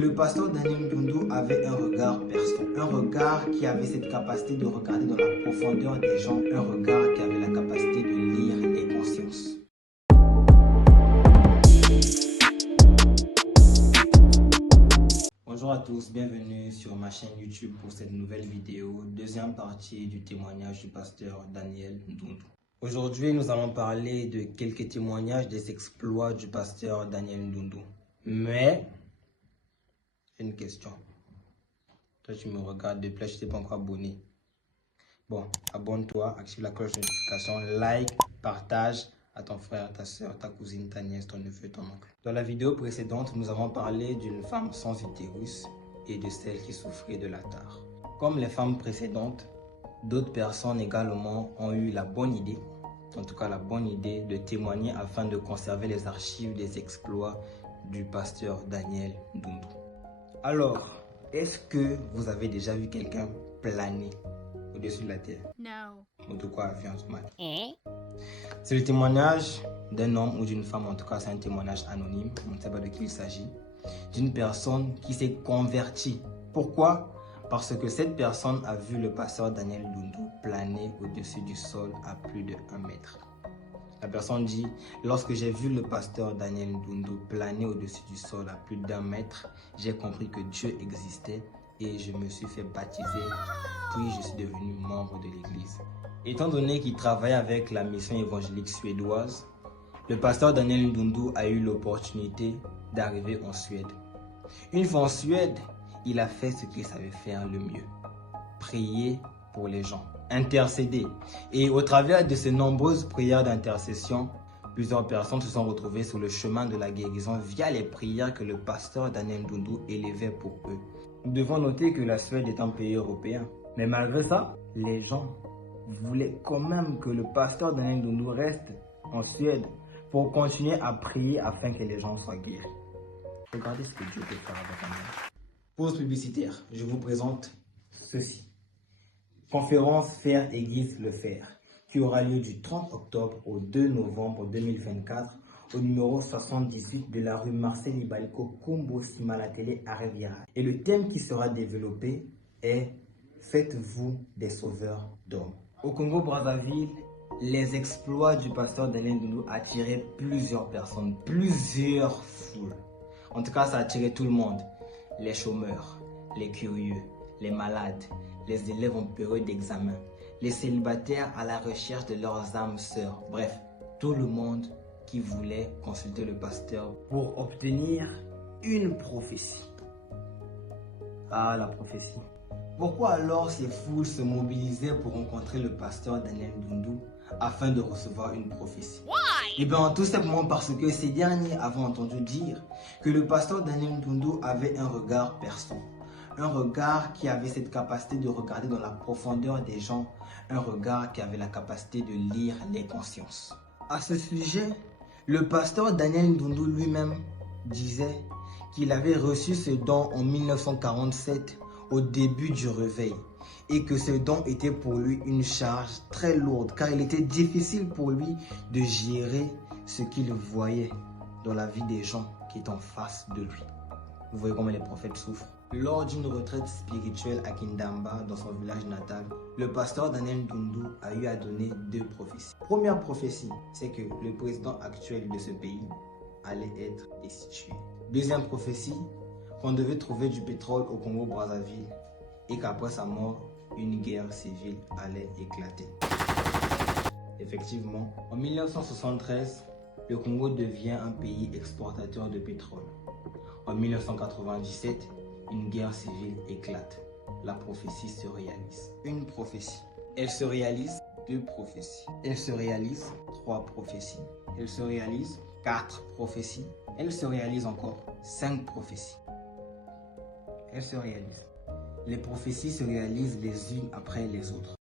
Le pasteur Daniel Ndundu avait un regard perçant, un regard qui avait cette capacité de regarder dans la profondeur des gens, un regard qui avait la capacité de lire les consciences. Bonjour à tous, bienvenue sur ma chaîne YouTube pour cette nouvelle vidéo, deuxième partie du témoignage du pasteur Daniel Ndundu. Aujourd'hui, nous allons parler de quelques témoignages des exploits du pasteur Daniel Ndundu. Mais, j'ai une question. Toi, tu me regardes de près, je ne t'ai pas encore abonné. Bon, abonne-toi, active la cloche de notification, like, partage à ton frère, ta soeur, ta cousine, ta nièce, ton neveu, ton oncle. Dans la vidéo précédente, nous avons parlé d'une femme sans utérus et de celle qui souffrait de la tare. Comme les femmes précédentes, d'autres personnes également ont eu la bonne idée, en tout cas la bonne idée de témoigner afin de conserver les archives des exploits du pasteur Daniel Ndundu. Alors, est-ce que vous avez déjà vu quelqu'un planer au-dessus de la terre? No. Ou de quoi avion automatique? C'est le témoignage d'un homme ou d'une femme, en tout cas c'est un témoignage anonyme, on ne sait pas de qui il s'agit, d'une personne qui s'est convertie. Pourquoi? Parce que cette personne a vu le pasteur Daniel Ndundu planer au-dessus du sol à plus de 1 mètre. La personne dit, lorsque j'ai vu le pasteur Daniel Ndundu planer au-dessus du sol à plus d'1 mètre, j'ai compris que Dieu existait et je me suis fait baptiser, puis je suis devenu membre de l'église. Étant donné qu'il travaillait avec la mission évangélique suédoise, le pasteur Daniel Ndundu a eu l'opportunité d'arriver en Suède. Une fois en Suède, il a fait ce qu'il savait faire le mieux, prier pour les gens, intercéder. Et au travers de ces nombreuses prières d'intercession, plusieurs personnes se sont retrouvées sur le chemin de la guérison via les prières que le pasteur Daniel Ndundu élevait pour eux. Nous devons noter que la Suède est un pays européen. Mais malgré ça, les gens voulaient quand même que le pasteur Daniel Ndundu reste en Suède pour continuer à prier afin que les gens soient guéris. Regardez ce que Dieu peut faire avec un homme. Pause publicitaire, je vous présente ceci. Conférence Faire Église le Faire, qui aura lieu du 30 octobre au 2 novembre 2024 au numéro 78 de la rue Marcel Ibaliko, Kumbo Simalatele à Riviera. Et le thème qui sera développé est « Faites-vous des sauveurs d'hommes ». Au Congo-Brazzaville, les exploits du pasteur Daniel Ndundu attiraient plusieurs personnes, plusieurs foules. En tout cas, ça attirait tout le monde. Les chômeurs, les curieux, les malades, les élèves en période d'examen, les célibataires à la recherche de leurs âmes sœurs. Bref, tout le monde qui voulait consulter le pasteur pour obtenir une prophétie. Ah, la prophétie. Pourquoi alors ces foules se mobilisaient pour rencontrer le pasteur Daniel Ndundu afin de recevoir une prophétie? Eh bien, tout simplement parce que ces derniers avaient entendu dire que le pasteur Daniel Ndundu avait un regard perçant. Un regard qui avait cette capacité de regarder dans la profondeur des gens. Un regard qui avait la capacité de lire les consciences. À ce sujet, le pasteur Daniel Ndundu lui-même disait qu'il avait reçu ce don en 1947 au début du réveil et que ce don était pour lui une charge très lourde car il était difficile pour lui de gérer ce qu'il voyait dans la vie des gens qui étaient en face de lui. Vous voyez comment les prophètes souffrent. Lors d'une retraite spirituelle à Kindamba, dans son village natal, le pasteur Daniel Ndundu a eu à donner 2 prophéties. Première prophétie, c'est que le président actuel de ce pays allait être destitué. Deuxième prophétie, qu'on devait trouver du pétrole au Congo-Brazzaville et qu'après sa mort, une guerre civile allait éclater. Effectivement, en 1973, le Congo devient un pays exportateur de pétrole. En 1997, une guerre civile éclate. La prophétie se réalise. Une prophétie. Elle se réalise 2 prophéties. Elle se réalise 3 prophéties. Elle se réalise 4 prophéties. Elle se réalise encore 5 prophéties. Elle se réalise. Les prophéties se réalisent les unes après les autres.